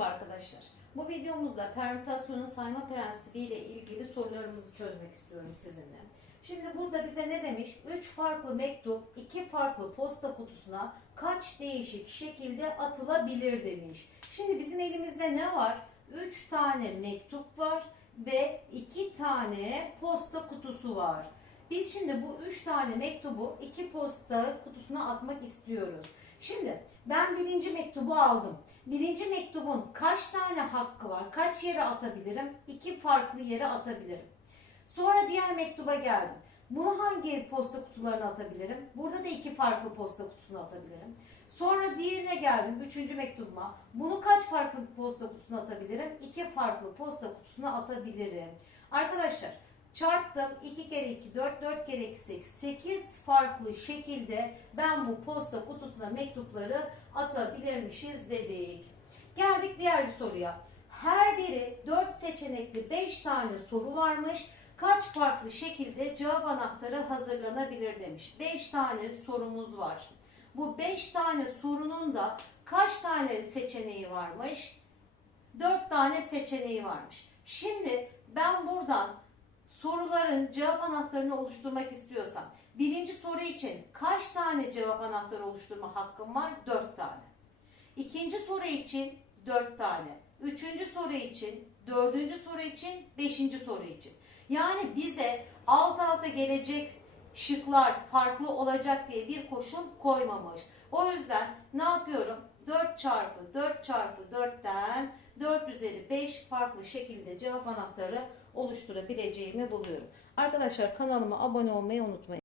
Merhaba arkadaşlar. Bu videomuzda permütasyonun sayma prensibi ile ilgili sorularımızı çözmek istiyorum sizinle. Şimdi burada bize ne demiş? 3 farklı mektup, 2 farklı posta kutusuna kaç değişik şekilde atılabilir demiş. Şimdi bizim elimizde ne var? 3 tane mektup var ve 2 tane posta kutusu var. Biz şimdi bu 3 tane mektubu 2 posta kutusuna atmak istiyoruz. Şimdi ben birinci mektubu aldım. Birinci mektubun kaç tane hakkı var? Kaç yere atabilirim? İki farklı yere atabilirim. Sonra diğer mektuba geldim. Bunu hangi posta kutularına atabilirim? Burada da iki farklı posta kutusuna atabilirim. Sonra diğerine geldim. Üçüncü mektubuma. Bunu kaç farklı posta kutusuna atabilirim? İki farklı posta kutusuna atabilirim. Arkadaşlar çarptım. 2 kere 2 4, 4 kere 2 8. 8 farklı şekilde ben bu posta kutusuna mektupları atabilirmişiz dedik. Geldik diğer bir soruya. Her biri 4 seçenekli 5 tane soru varmış. Kaç farklı şekilde cevap anahtarı hazırlanabilir demiş. 5 tane sorumuz var. Bu 5 tane sorunun da kaç tane seçeneği varmış? 4 tane seçeneği varmış. Şimdi ben buradan soruların cevap anahtarını oluşturmak istiyorsam birinci soru için kaç tane cevap anahtarı oluşturma hakkım var? 4 tane. İkinci soru için 4 tane. Üçüncü soru için, dördüncü soru için, beşinci soru için. Yani bize alt alta gelecek şıklar farklı olacak diye bir koşul koymamış. O yüzden ne yapıyorum? 4 çarpı 4 çarpı 4'ten 4 üzeri 5 farklı şekilde cevap anahtarı oluşturabileceğimi buluyorum. Arkadaşlar kanalıma abone olmayı unutmayın.